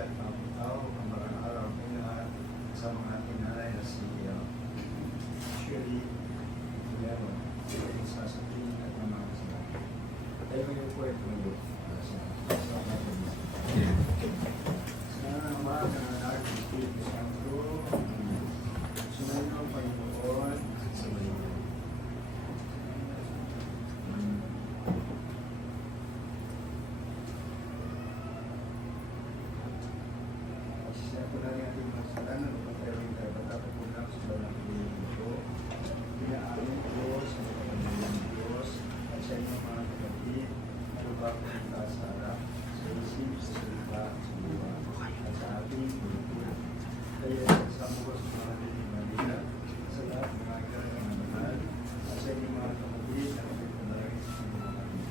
at maputaw ang mga araw ngayon sa mga tinalay na si Shirley Leon, sa sasabihin at ng mga kasalanan. Tayo mo yung kwento mo sa Ama na anak ng Espiritu Santo, sumayin ang Panginoon sa bayan. Siya po na rin ating mga kasalanan upang tayo rin tayo patapapunan sa balang pilihan ito. Pinaamin ko sa pagpapagaling ng Diyos at sa inyong mga kapatid na lubak ng kasara sa isip, sa salita, sa buwan at sa ating kultura. Kaya kasama ko sa mga Malina sa lahat ng mga kailangan ng mahal at sa inyong mga kapatid na kapitalarin sa inyong mga kapatid.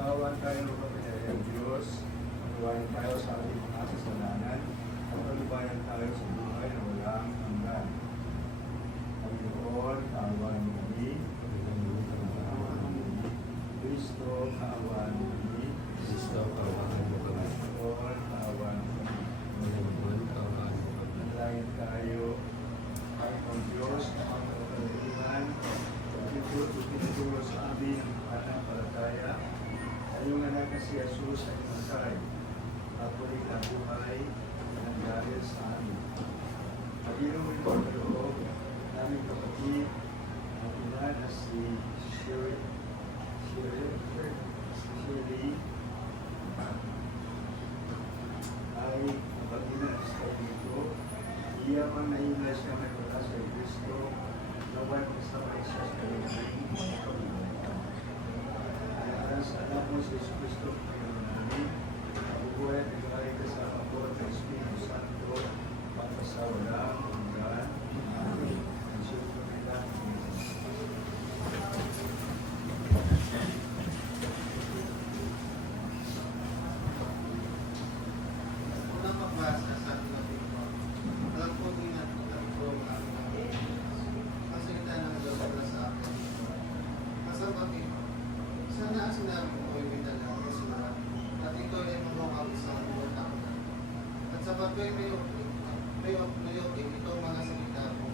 Kawan tayo ng kapitalarin ng Diyos, patuwarin tayo sa ating mga kasalanan at palubayan tayo sa buhay na walang hanggan. Panginoon, kaawaan mo kami. Kristo, kaawaan mo kami. Kristo, kaawaan mo kami. Panginoon, kaawaan mo kami. Panginoon, kaawaan mo kami. Manalangin tayo, Panginoon Diyos, na ang kapatalihan, pinutulong sa amin ang pananampalataya, ay yung anak na si Jesus ay matay, patuloy na buhay, ng dahil sa amin. Pag-inom mo yung kaloob, naming kapatid, ang ina na si Shirley, ay pag-ina sa dito, iya man na ilas na may pagkas kay Kristo, naway magsamay siya sa kanyang kaya sa anak mo si Jesus Kristo, Panginoon namin, mabubuhay at nagawin ka sa kapor ng Espiritu Santo, pagpasawalang hanggan. Amen. Ang siyempre ko nila. Unang pagbasa sa ating po. Alam po din natin po ang salita ng Diyos para sa akin. Kasabatin, sana ang sinabi ko ay may dalang kasulat at ito ay mamukha isang buwan ako. At sapat ko ay may opluyotin itong mga salita ko.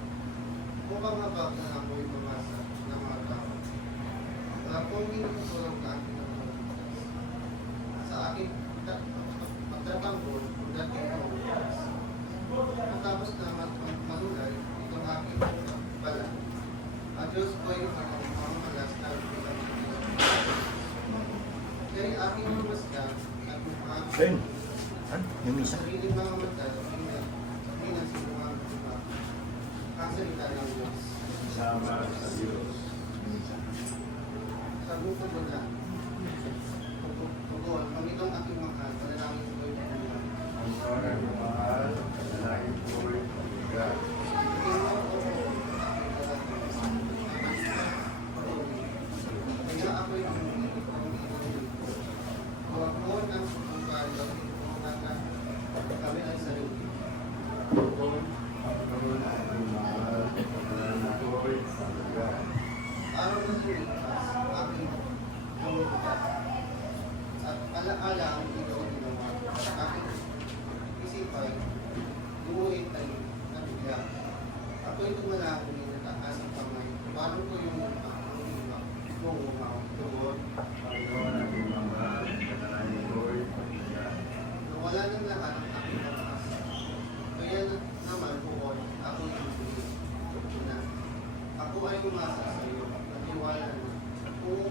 Mukhang mabag na ako'y pumasa ng mga tao. Alam ko hindi tutulong ka akin ng mga bukas. Sa akin, magtrapang ko, kung dati ko bukas. Matapos na malulay, itong aking pala. Ang Diyos ko ay mamamalas na bilang kaya aking mamasdan at Ben, yung isa. sarili mga mata, minasinungan ang salita ng Diyos. Sama sa Diyos. Sa buko ko na, tugon, Panginoong aking mahal, panalangin ko ay pagkuhan. Ang sobrang mahal, panalangin ko'y pagbigat. Kaya ako'y huwag ng pagkayo, kami ay sarili. Panginoon ang mahal, panalangin ko'y pagbigat. Araw na sulitas, aking pumulitas. At alaala ang ikaw ginawa. Aking isipay, lumuhit ay nabigla. Ako'y tumalaki ng taas ng kamay. Paano ko yung tugon? Panginoon ang mahal, panalangin ko'y pagbigat. Nawala ng lahat ang aking pag-asa. Kaya naman buon, ako'y ibigay. Na, ako ay umasa sa iyo, natiwala na. Kung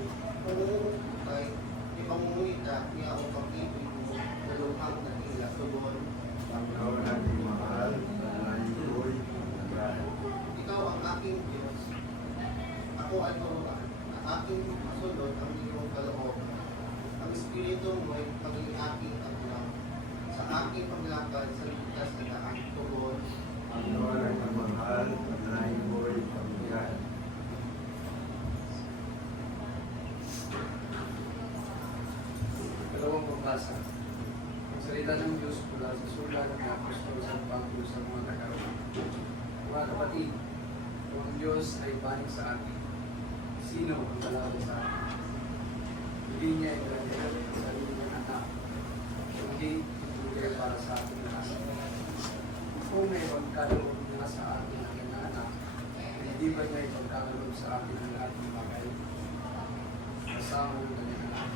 umuukay, ipangungita niya ako pag-ibig mo na luhang na hila. Tugon, Panginoon ang mahal, panalangin ko'y pagbigat. ikaw ang aking Diyos. Ako ay turuan. Ang aking masunod ang iyong kalooban. Ang Espiritu mo ay paging aking aglang. Sa aking paglakad sa ligtas na daan. Tugon, Panginoon ang mahal, panalangin ko'y pagbigat. Dalawang pagbasa. Ang salita ng Diyos mula sa sulat ng Apostol San Pablo sa mga nakaraan. Mga kapatid, kung ang Diyos ay banig sa atin, sino ang kalaban sa atin? Hindi niya ilalagay sa sarili ng anak, kundi ibigay para para sa ating lahat. Kung may pagkaloob na sa ating kanyang anak, hindi ba may pagkaloob sa ating ang lahat ng bagay? Kasama ng kanyang anak.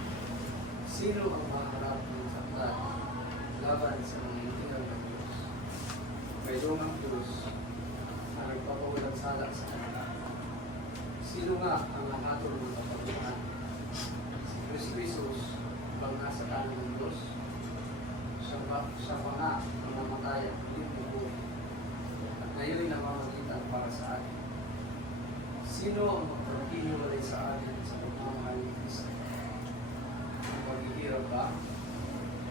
Sino ang maharap ng saktan laban sa mga itinal ng Diyos? Mayroong ang Diyos na nagpapawalang sala sa kanila. Sino nga ang namatol ng kapatuhan? Si Kristo Jesus bang nasa kanan ng Diyos? Siya pa nga ang namatay at muling bubuhay. At ngayon namamagitan para sa atin. Sino ang magpaghihiwalay sa atin sa pagmamahal ni Kristo? Ang paghihirap ba?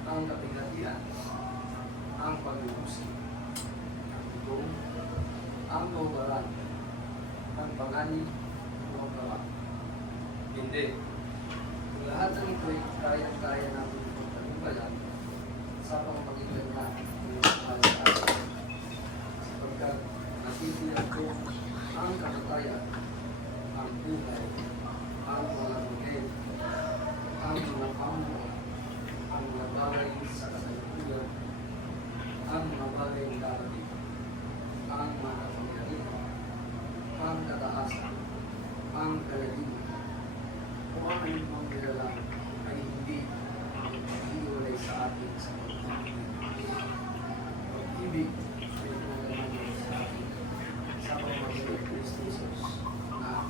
Ang kapigatian? Ang pag-uusig? Ang gutom? Ang kaubaran? Ang panganib? O ang gawa? Hindi. Ang lahat ng ito'y kayang-kaya natin pagtagumpayan sa pamamagitan niya ng mahal sa atin. Sapagkat natitiyak ko ang kamatayan, ang buhay, ang mga bukid, ang mga pambo, ang mga bagay sa kasalukuyan, ang mga bagay ng darating, ang mga kapangyarihan, ang kataasan, ang kalaliman, o ang anumang nilalang ay hindi iiwalay sa atin sa pag-ibig ay pinagalaman sa atin sa pamamagitan ng Kristo Jesus na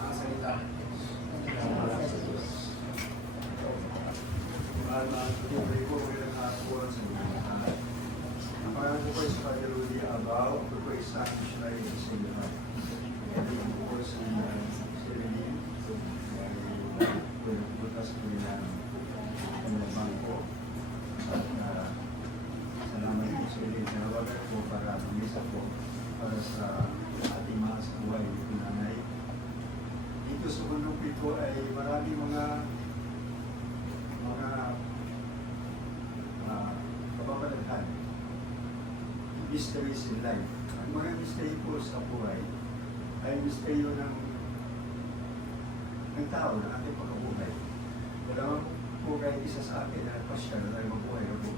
ang salita ng Diyos. Mahal na tutuloy ko bilang hapon sa mga lahat. Ang pangalan ko po ay sa Padre Rudy Abaw. Ako po ay sa missionary ng Singapan. Ito po po si Serenin. Butas po nila ng bangko. At salamat po sa Serenin. Nawagan po para pumisa po para sa ating mga sa buhay ng nanay. Dito sa bundok ito ay maraming mga kababalaghan, mysteries in life. Ang mga mystery po sa buhay ay mystery ng tao na ating pagkabuhay. Wala po kahit isa sa atin na nagpasya na tayo mabuhay na po.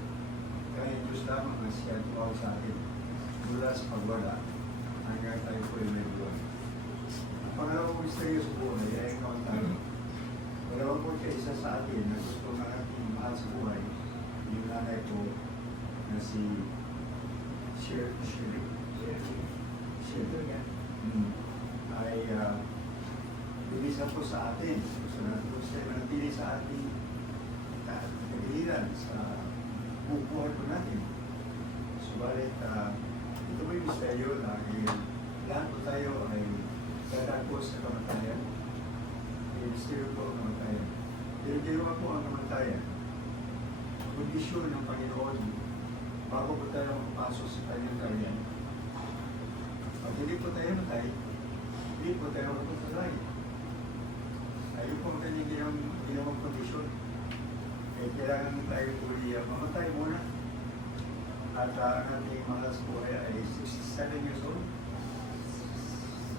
Kaya Diyos lamang ang siya tumawag sa atin mula sa pagwala hanggang tayo po ay may buwan. Ang pangalawang mystery sa buhay ay ikaw tayo. Wala po siya isa sa atin na gusto ng ating mahal sa buhay, yung nanay ko na si Shirley ay binisan po sa atin. Gusto na po siya manatili sa ating kagiliran sa bubuhay po natin. Subalit, ito po yung misteryo na lahat po tayo ay dadaan po sa kamatayan. Misteryo po ang kamatayan. Dinidiruan po ang kamatayan. Kondisyon ng Panginoon bago po tayo mapasok sa kanyang karyan. Pag hindi po tayo matay, hindi po tayo magpapalay. Ayun po ang kanyang ginawang kondisyon. Kaya kailangan tayo muli mamatay muna. At ang ating mga buhay ay 67 years old.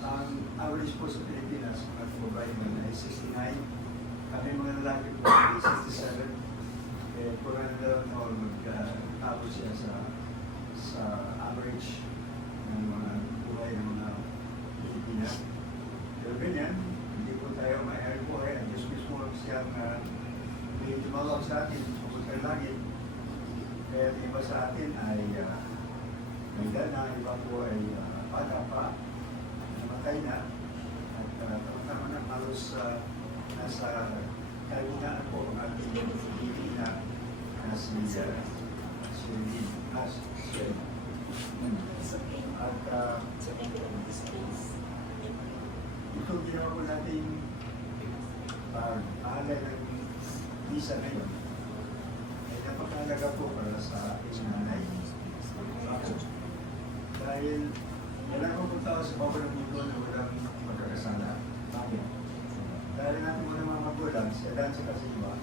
Ang average po sa Pilipinas, mga babae man ay 69. Kami mga lalaki po ay 67. Kaya po na daw mag-tapos siya sa average ng mga buhay ng mga Pilipinas. Pero ganyan, hindi po tayo may buhay. Ang Diyos mismo siyang may tumawag sa atin, pupunta ng langit. Kaya iba sa atin ay may dana, iba po ay bata pa, namatay na, at tama na halos nasa kalinaan po ang ating Pilipina na si at ito ginawa po natin pag-aalay ng visa ngayon ay napakahalaga po para sa ating nanay. Dahil kailangan po tao sa bawat ng mundo na walang magkakasala. Bakit? Dahil natin mga mga magulang, si Adan sa Kasiba,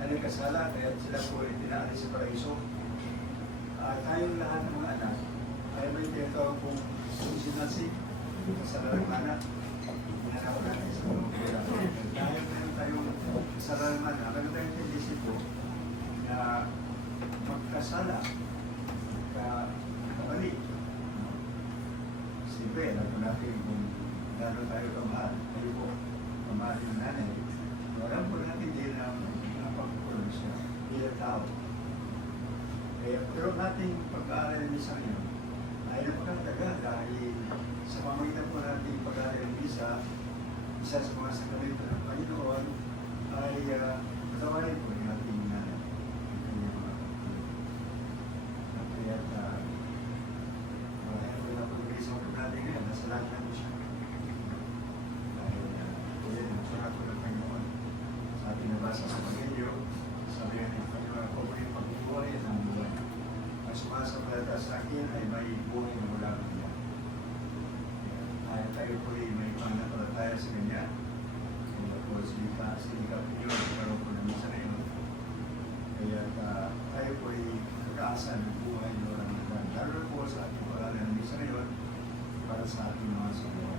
ay nagkasala kaya sila po ay tinaalis sa paraiso. Tayong lahat ng mga anak ay may tinatawag pong sinasig sa lalang anak. Hinanap natin sa mga magulang. Dahil meron tayong sa lalang anak, meron tayong tendency po na nagkasala, kamali. Siyempre, alam ko natin kung gano'n tayo kamahal. Tayo po, kamahal yung nanay. Alam po natin din na napagpukulong siya bilang tao. Kaya pero nating pag-aaral ng misa ngayon ay napakataga dahil sa pamagitan po nating pag-aaral ng misa, isa sa mga sakramento ng Panginoon ay patawarin po yung ating nanay. Ang kanyang mga kapatid. Kaya marami po na pag-iisip po natin ngayon, nasa lahat na po siya. Dahil yan, surat po ng Panginoon. Sa ating nabasa sa Evangelyo, sabi nga ng Panginoon, ako po yung pagbubuhay at ang buhay. Ang sumasabalata sa akin ay may buhay na wala ng niya. Tayo po ay may pananampalataya sa Kanya. Kaya po sinikap niyo ang karoon po namin sa ngayon. Kaya tayo po ay kakaasa ng buhay na wala ng niya. Lalo po sa ating pag-aaral namin sa ngayon para sa ating mga sumuha.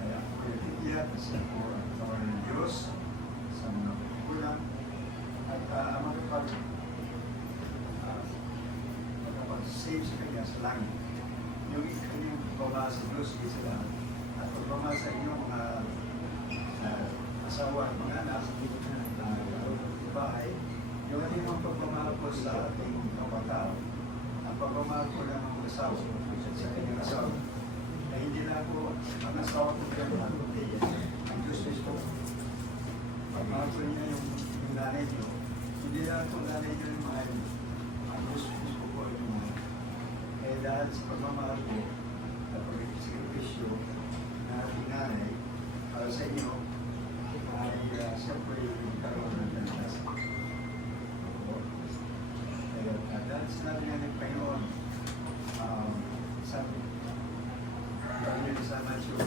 Kaya ako ay titiyak kasi po ang katawan ng Diyos sa mga kulang at makapag-save sa Kanya sa langit. Yung inyong pagmamahal sa Diyos isa lang. At pagmamahal sa inyong mga asawa at mga anak sa bahay, yung inyong pagmamahal po sa ating kapatao, ang pagmamahal po ng mga asawa sa kanyang asawa, na hindi na po ang asawa po pagmamahal po kayo. Ang Diyos mismo, pagmahal po niya yung nanay niyo, hindi na po nanay niyo yung mahal niyo. Ang Diyos mismo po yung mahal. Kaya dahil sa pagmamahal po, at pag-sakripisyo na ating nanay, para sa inyo, ay siyempre karoon ng landas. Kaya dahil sinabi nga ng Panginoon, sabi, Panginoon sa Matthew,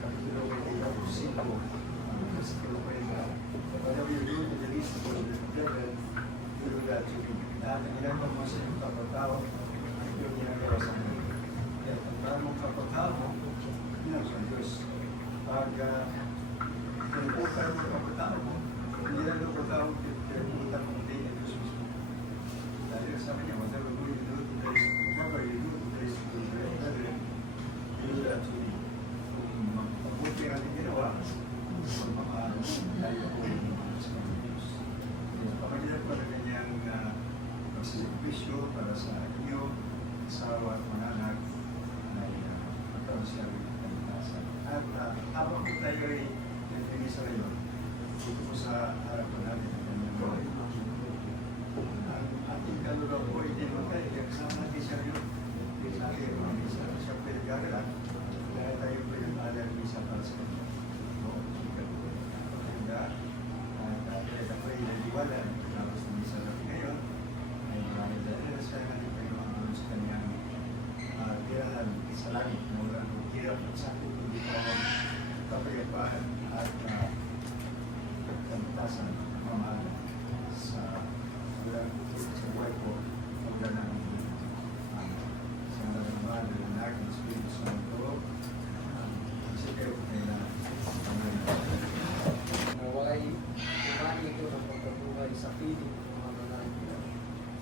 Kapitulo 5, Kapitulo 5, whatever you do to the least of the brethren, you do that to me. Lahat ng ginagawa mo sa iyong kapatao, yung ginagawa sa mga. Kaya kung parang mong kapatao mo, yun ang sa Diyos. Pag pinupukar mo kapatao mo, hindi lang ang kapatao mo, pinupukar mo din ang Diyos mismo. Dahil sabi niya, whatever you do to the least of the brethren, you do that to me. Kung mabuti ang ating ginawa, magmamahal tayo po yung mga sa mga Diyos. Pamagitan po na kanyang pagsisipwisyo para sa inyo, asawa at mga anak ay magkaroon siya ng kaligtasan. At habang po tayo ay nagpili sa ngayon, dito po sa harap po natin ang kanyang buhay. Ang ating kaluluwa po ay din magkaya, kasama natin siya ngayon. Sa ating mga misa, siya po yung gagalan, dahil tayo po yung alam misa para sa kanya. Kaya ako ay naliwala, tapos ng misa natin ngayon, ay maraming dahil sa kanyang Panginoon sa kanyang tirahan sa langit na wala ng hirap at sakit, hindi pa ang kapayapaan at kantasan mamahal sa walang sa buhay ko na wala ng sa naramahal ng anak ng Espiritu Santo kasi kayo na Nawalay umani ito ng pagkabuhay sa piling ng mga mananggila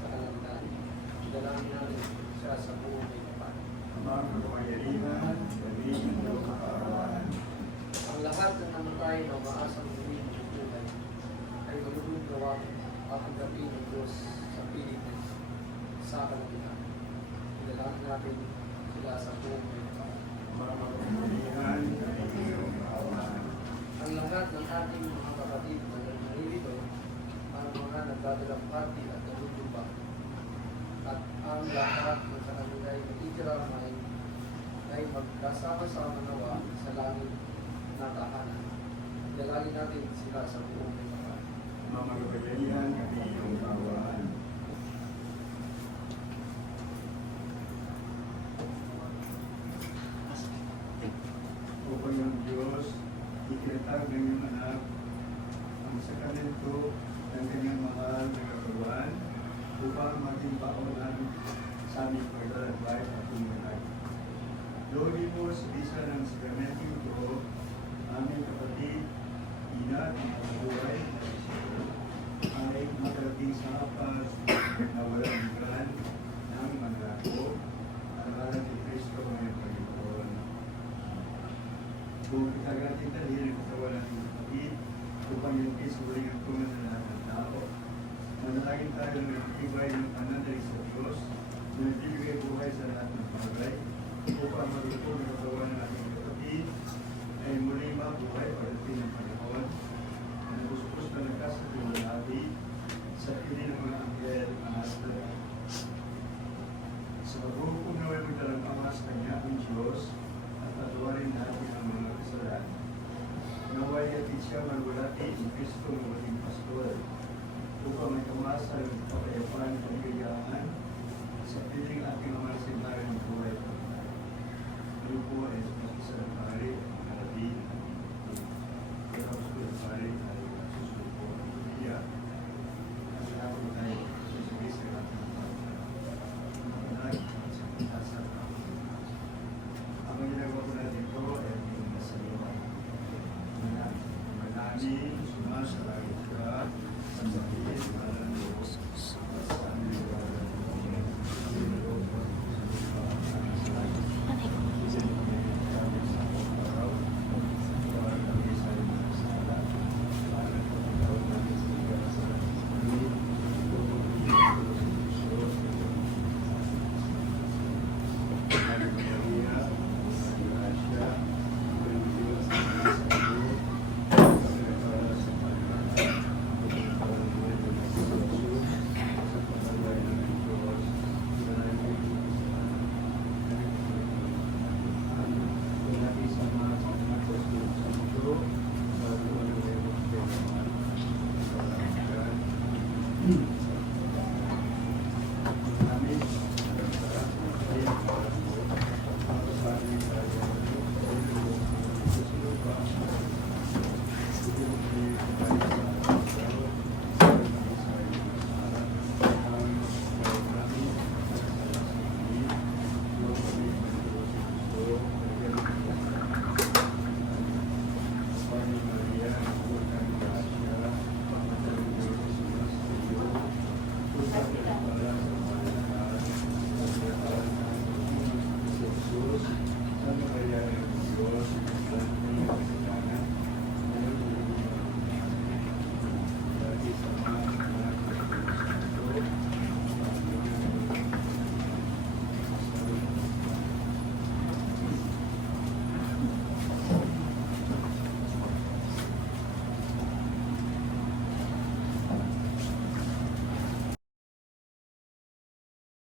sa kalangitan. Dalangin natin siya sa buong may kapal. Amang kapangyarihan, gawin ng kaarawan. Ang lahat ng namatay na umaasang buhay ng buhay ay malulog gawang patanggapin ng Diyos sa piling ng sa kalangitan. Dalangin natin sila sa buong may kapal. Amang kapangyarihan, gawin ng kaarawan. Ang lahat ng ating mga kapatid na naririto, ang mga nagdadalang party at nalulubak, at ang lahat ng kanila ay nagtitirangay ay magkasama-sama nawa sa langit na tahanan. Dalangin natin sila sa buong may kapal. Amang kapangyarihan, gawin ng kaarawan. Upang ng Diyos, ikinatag ng iyong anak ang sakramento ng kanyang mahal na katawan upang maging paunan sa aming paglalakbay at pumunag. Lodi mo sa bisa ng sakramento ito, aming kapatid, ina at mga buhay ay makarating sa apat na walang Kain tayo ng tibay